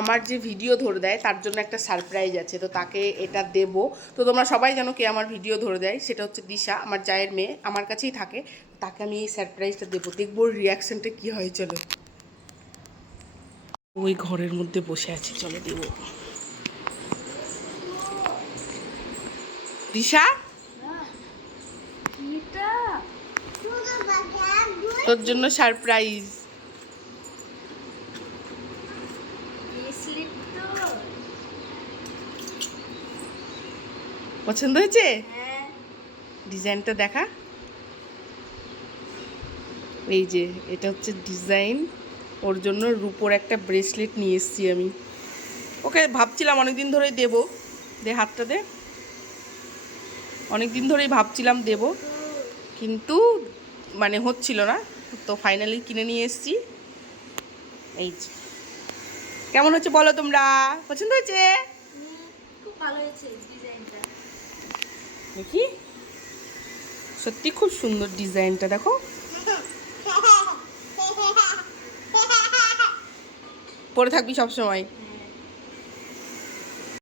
আমার যে ভিডিও ধরে দেয় তার জন্য একটা সারপ্রাইজ আছে, তো তাকে এটা দেব। তো তোমরা সবাই জানো কে আমার ভিডিও ধরে দেয়, সেটা হচ্ছে দিশা, আমার জায়ের মেয়ে, আমার কাছেই থাকে। তাকে আমি এই সারপ্রাইজটা দেবো, দেখবো রিয়াকশনটা কী হয়। চলো, ওই ঘরের মধ্যে বসে আছি, চলো দেব। দিশা, তোর জন্য সারপ্রাইজ। পছন্দ হয়েছে? ডিজাইনটা দেখা। এই যে এটা হচ্ছে ডিজাইন। ওর জন্য রূপোর একটা ব্রেসলেট নিয়ে এসেছি আমি। ওকে ভাবছিলাম অনেকদিন ধরেই দেব, দে হাতটা দে। অনেক দিন ধরেই ভাবছিলাম দেব, কিন্তু মানে হচ্ছিল না, তো ফাইনালি কিনে নিয়ে এসেছি। এই যে, কেমন হচ্ছে বলো তোমরা? পছন্দ হয়েছে? খুব ভালো হয়েছে ডিজাইনটা। দেখি, সত্যি খুব সুন্দর ডিজাইনটা, দেখো। পরে থাকবি সব সময়।